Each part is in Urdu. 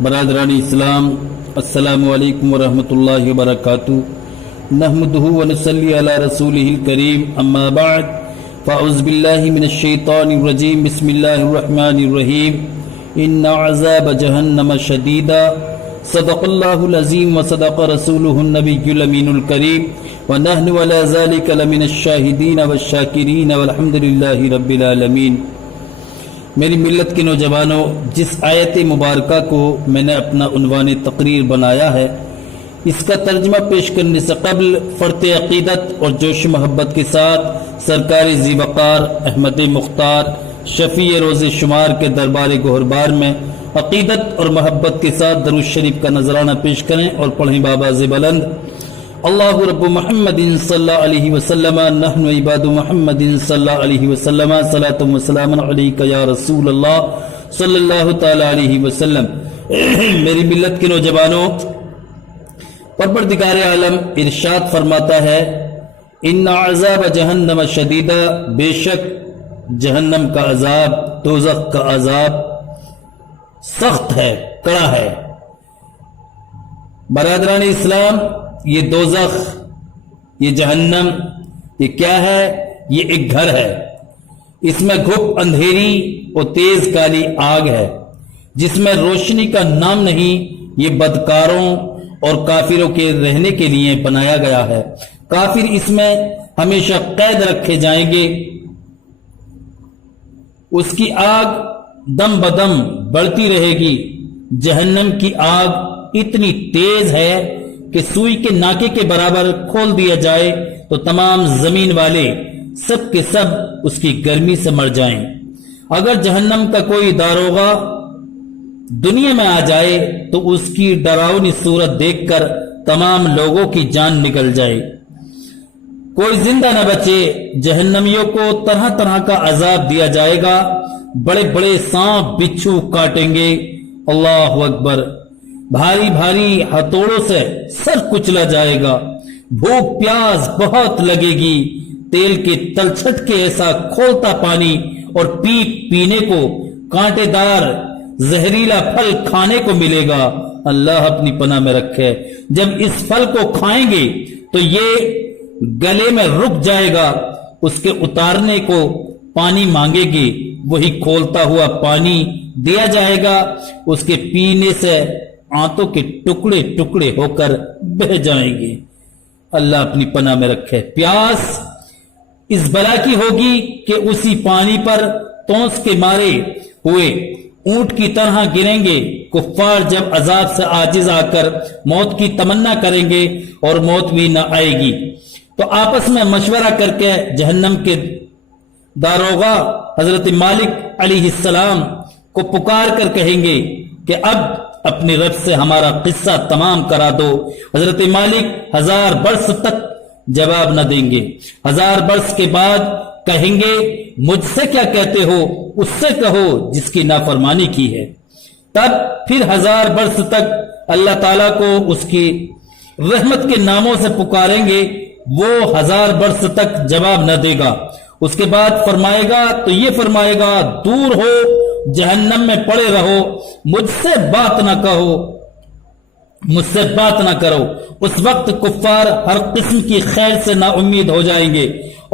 برادران اسلام، السلام علیکم ورحمۃ وبرکاتہ۔ نحمده ونصلی علی رسولہ الکریم، اما بعد فاعوذ باللہ من الشیطان الرجیم، بسم اللہ الرحمن الرحیم۔ ان عذاب جہنم شدیدا، صدق اللہ العظیم وصدق رسولہ النبی الامین الکریم، ونحن علی ذلک لمن الشاہدین والشاکرین والحمد للہ رب العالمین۔ میری ملت کے نوجوانوں، جس آیت مبارکہ کو میں نے اپنا عنوان تقریر بنایا ہے، اس کا ترجمہ پیش کرنے سے قبل فرط عقیدت اور جوش محبت کے ساتھ سرکار ذی وقار احمد مختار شفیع روز شمار کے دربار گہربار میں عقیدت اور محبت کے ساتھ درود شریف کا نذرانہ پیش کریں اور پڑھیں بآواز بلند: اللہ رب محمد صلی اللہ علیہ وسلم، نحن عباد محمد صلی اللہ علیہ وسلم، صلاۃ و سلام علیک یا رسول اللہ صلی اللہ تعالی علیہ وسلم۔ میری ملت کے نوجوانوں، پروردگار عالم ارشاد فرماتا ہے: ان عذاب جہنم شدیدہ، بے شک جہنم کا عذاب، دوزخ کا عذاب سخت ہے، کڑا ہے۔ برادران اسلام، یہ دوزخ، یہ جہنم، یہ کیا ہے؟ یہ ایک گھر ہے۔ اس میں گھپ اندھیری اور تیز کالی آگ ہے، جس میں روشنی کا نام نہیں۔ یہ بدکاروں اور کافروں کے رہنے کے لیے بنایا گیا ہے۔ کافر اس میں ہمیشہ قید رکھے جائیں گے۔ اس کی آگ دم بدم بڑھتی رہے گی۔ جہنم کی آگ اتنی تیز ہے کہ سوئی کے ناکے کے برابر کھول دیا جائے تو تمام زمین والے سب کے سب اس کی گرمی سے مر جائیں۔ اگر جہنم کا کوئی داروغہ دنیا میں آ جائے تو اس کی ڈراؤنی صورت دیکھ کر تمام لوگوں کی جان نکل جائے، کوئی زندہ نہ بچے۔ جہنمیوں کو طرح طرح کا عذاب دیا جائے گا، بڑے بڑے سانپ بچھو کاٹیں گے۔ اللہ اکبر! بھاری بھاری ہتھوڑوں سے سر کچلا جائے گا۔ بھوک پیاس بہت لگے گی۔ تیل کے تلچھٹ کے ایسا کھولتا پانی اور پیپ پینے کو، کانٹے دار زہریلا پھل کھانے کو ملے گا۔ اللہ اپنی پناہ میں رکھے۔ جب اس پھل کو کھائیں گے تو یہ گلے میں رک جائے گا۔ اس کے اتارنے کو پانی مانگے گی، وہی کھولتا ہوا پانی دیا جائے گا۔ اس کے پینے سے آنتوں کے ٹکڑے ٹکڑے ہو کر بہہ جائیں گے۔ اللہ اپنی پناہ میں رکھے۔ پیاس اس بلا کی ہوگی کہ اسی پانی پر تونس کے مارے ہوئے اونٹ کی طرح گریں گے۔ کفار جب عذاب سے عاجز آ کر موت کی تمنا کریں گے اور موت بھی نہ آئے گی تو آپس میں مشورہ کر کے جہنم کے داروغہ حضرت مالک علیہ السلام کو پکار کر کہیں گے کہ اب اپنی رب سے ہمارا قصہ تمام کرا دو۔ حضرت مالک 1000 برس تک جواب نہ دیں گے۔ 1000 برس کے بعد کہیں گے: مجھ سے کیا کہتے ہو؟ اس سے کہو جس کی نافرمانی کی ہے۔ تب پھر 1000 برس تک اللہ تعالیٰ کو اس کی رحمت کے ناموں سے پکاریں گے۔ وہ 1000 برس تک جواب نہ دے گا۔ اس کے بعد فرمائے گا تو یہ فرمائے گا: دور ہو، جہنم میں پڑے رہو، مجھ سے بات نہ کہو، مجھ سے بات نہ کرو۔ اس وقت کفار ہر قسم کی خیر سے نا امید ہو جائیں گے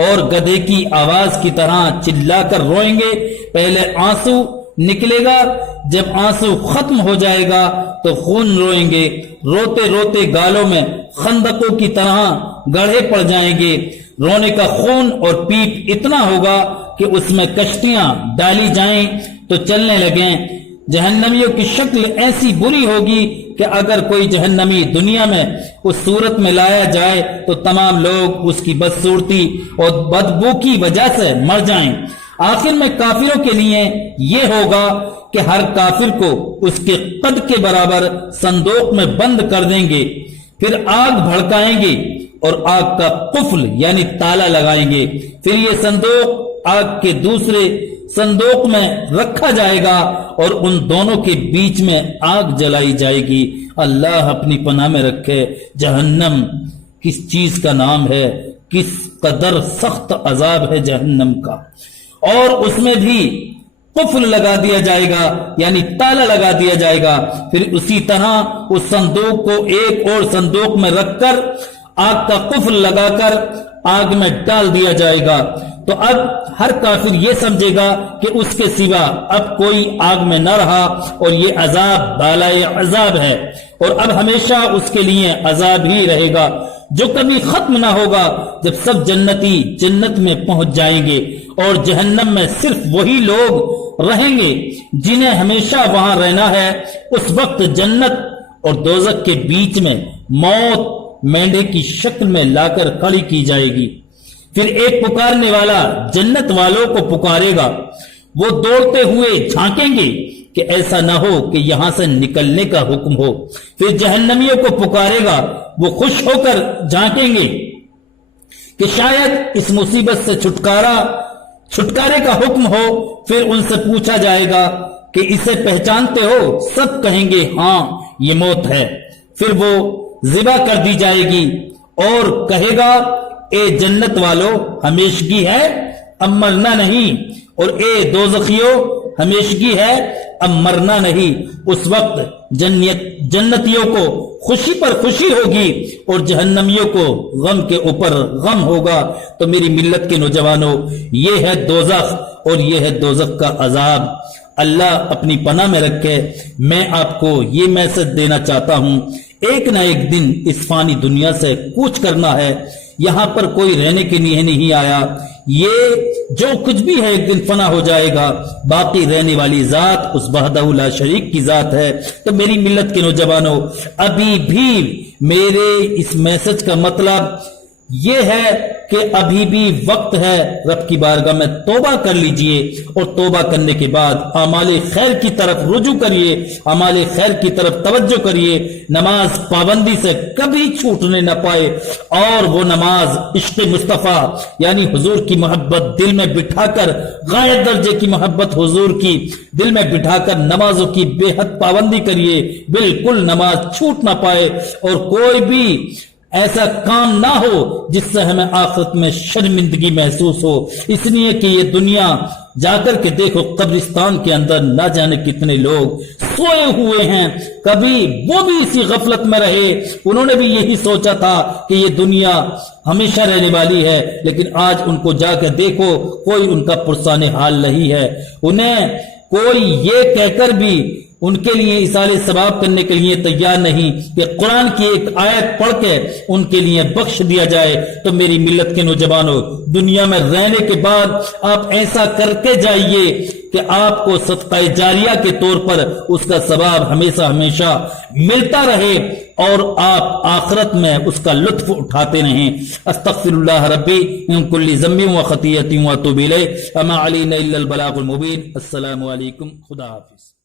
اور گدھے کی آواز کی طرح چلا کر روئیں گے۔ پہلے آنسو نکلے گا، جب آنسو ختم ہو جائے گا تو خون روئیں گے۔ روتے روتے گالوں میں خندقوں کی طرح گڑھے پڑ جائیں گے۔ رونے کا خون اور پیپ اتنا ہوگا کہ اس میں کشتیاں ڈالی جائیں تو چلنے لگیں۔ جہنمیوں کی شکل ایسی بری ہوگی کہ اگر کوئی جہنمی دنیا میں اس صورت میں لایا جائے تو تمام لوگ اس کی بدصورتی اور بدبو کی وجہ سے مر جائیں۔ آخر میں کافروں کے لیے یہ ہوگا کہ ہر کافر کو اس کے قد کے برابر صندوق میں بند کر دیں گے، پھر آگ بھڑکائیں گے اور آگ کا قفل یعنی تالا لگائیں گے۔ پھر یہ صندوق آگ کے دوسرے صندوق میں رکھا جائے گا اور ان دونوں کے بیچ میں آگ جلائی جائے گی۔ اللہ اپنی پناہ میں رکھے۔ جہنم کس چیز کا نام ہے، کس قدر سخت عذاب ہے جہنم کا۔ اور اس میں بھی قفل لگا دیا جائے گا یعنی تالا لگا دیا جائے گا. پھر اسی طرح اس صندوق کو ایک اور صندوق میں رکھ کر آگ کا قفل لگا کر آگ میں ڈال دیا جائے گا. تو اب ہر کافر یہ سمجھے گا کہ اس کے سوا اب کوئی آگ میں نہ رہا اور یہ عذاب بالائے عذاب ہے اور اب ہمیشہ اس کے لیے عذاب ہی رہے گا جو کبھی ختم نہ ہوگا. جب سب جنتی جنت میں پہنچ جائیں گے اور جہنم میں صرف وہی لوگ رہیں گے جنہیں ہمیشہ وہاں رہنا ہے، اس وقت جنت اور دوزخ کے بیچ میں موت مینڈے کی شکل میں لا کر کھڑی کی جائے گی. پھر ایک پکارنے والا جنت والوں کو پکارے گا، وہ دوڑتے ہوئے جھانکیں گے کہ ایسا نہ ہو کہ یہاں سے نکلنے کا حکم ہو. پھر جہنمیوں کو پکارے گا، وہ خوش ہو کر جھانکیں گے کہ شاید اس مصیبت سے چھٹکارے کا حکم ہو. پھر ان سے پوچھا جائے گا کہ اسے پہچانتے ہو؟ سب کہیں گے ہاں یہ موت ہے. پھر وہ ذبح کر دی جائے گی اور کہے گا اے جنت والو ہمیشگی ہے اب مرنا نہیں، اور اے دوزخیو ہمیشگی ہے اب مرنا نہیں. اس وقت جنتیوں کو خوشی پر خوشی ہوگی اور جہنمیوں کو غم کے اوپر غم ہوگا. تو میری ملت کے نوجوانوں، یہ ہے دوزخ اور یہ ہے دوزخ کا عذاب. اللہ اپنی پناہ میں رکھے. میں آپ کو یہ میسج دینا چاہتا ہوں، ایک نہ ایک دن اس فانی دنیا سے کوچ کرنا ہے. یہاں پر کوئی رہنے کے لیے نہیں آیا. یہ جو کچھ بھی ہے ایک دن فنا ہو جائے گا. باقی رہنے والی ذات اس وحدہ لا شریک کی ذات ہے. تو میری ملت کے نوجوانوں، ابھی بھی میرے اس میسج کا مطلب یہ ہے کہ ابھی بھی وقت ہے. رب کی بارگاہ میں توبہ کر لیجئے اور توبہ کرنے کے بعد اعمال خیر کی طرف رجوع کریے، اعمال خیر کی طرف توجہ کریے. نماز پابندی سے کبھی چھوٹنے نہ پائے، اور وہ نماز عشق مصطفیٰ یعنی حضور کی محبت دل میں بٹھا کر، غایت درجے کی محبت حضور کی دل میں بٹھا کر نمازوں کی بے حد پابندی کریے. بالکل نماز چھوٹ نہ پائے اور کوئی بھی ایسا کام نہ ہو جس سے ہمیں آخرت میں شرمندگی محسوس ہو. اس لیے کہ یہ دنیا جا کر کے دیکھو قبرستان کے اندر نہ جانے کتنے لوگ سوئے ہوئے ہیں. کبھی وہ بھی اسی غفلت میں رہے، انہوں نے بھی یہی سوچا تھا کہ یہ دنیا ہمیشہ رہنے والی ہے، لیکن آج ان کو جا کے دیکھو کوئی ان کا پرسان حال نہیں ہے. انہیں کوئی یہ کہہ کر بھی ان کے لیے ایصال ثواب کرنے کے لیے تیار نہیں کہ قرآن کی ایک آیت پڑھ کے ان کے لیے بخش دیا جائے. تو میری ملت کے نوجوانوں، دنیا میں رہنے کے بعد آپ ایسا کر کے جائیے کہ آپ کو صدقہ جاریہ کے طور پر اس کا ثواب ہمیشہ ملتا رہے اور آپ آخرت میں اس کا لطف اٹھاتے رہیں. استغفر اللہ ربی من کل ذنب و خطیۃ و اتوب الیہ وما علینا الا البلاغ المبین. السلام علیکم. خدا حافظ.